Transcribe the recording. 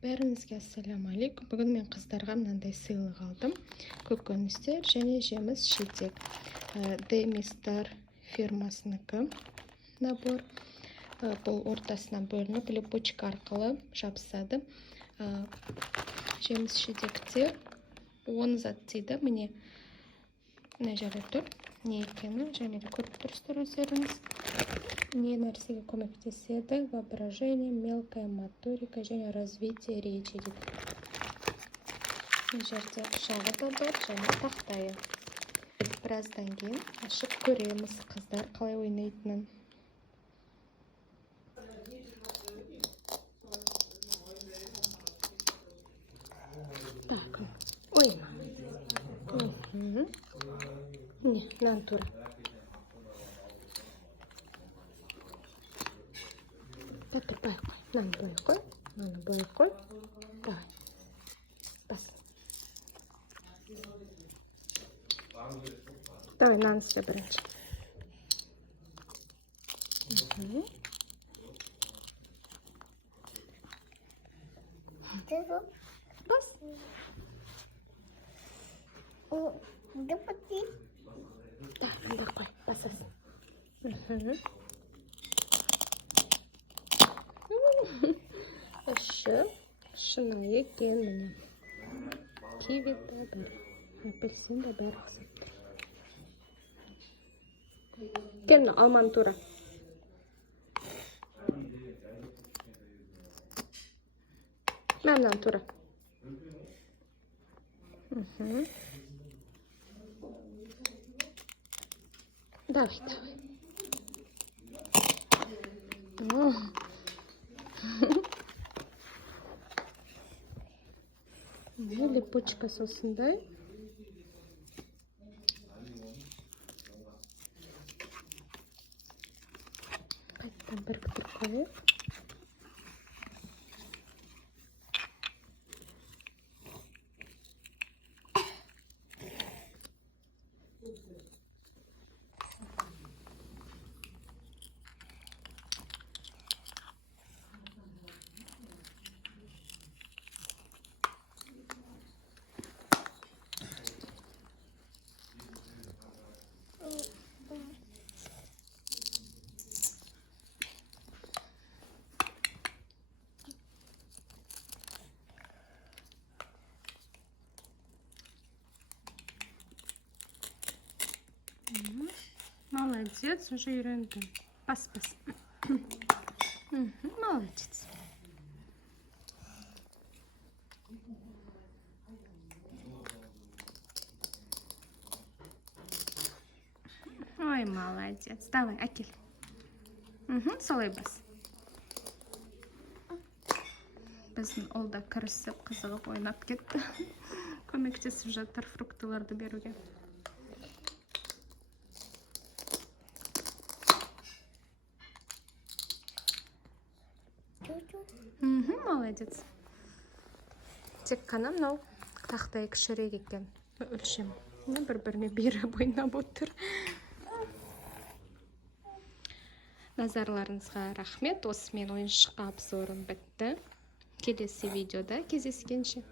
Бәріңізге ассаламу алейкум. Бүгін мен қыздарға мынандай сыйлық алдым. Көкөністер және жеміс жидек. Демистар фирмасынікі набор. Бұл ортасынан бөлініп липучка арқылы жабысады. Жеміс жидектер 10 зат дейді. Міне не жерде тұр, не екені және де көріп тұрсыздар өздеріңіз. Не нәрсеге көмектеседі: воображение, мелкая моторика және развитие речи дейді. Мына жерде шағы да бар және тақтайы. Біраздан кейін ашып көреміз қыздар қалай ойнайтынын. Так, ойна. Не, мынаны тура. Петр, былай қой. Мынаны былай қой. Мынаны былай қой. Давай. Бас. Давай, мынаны істе бірінші. Бас. Так, мында қой. Басасын. Шынайы екен міне. Киви де бар, апельсин де бар ұқсап. Кел мына алманы тура. Мынаны тура. Давай, давай. Липучка осындай. Қайттан біріктіріп қойып. Молодец, уже үйрендің. Бас. Молодец. Ой, молодец. Давай, әкел. Солай бас. Біздің ол да кірісіп, қызығып ойнап кетті. Көмектесіп жатыр фруктыларды беруге. Молодец. Тек қана мынау тақтай кішірек екен. Өлшем. Бір-біріне беріп ойнап отыр. Назарларыңызға рахмет. Осымен ойыншыққа обзорым бітті. Келесі видеода кездескенше.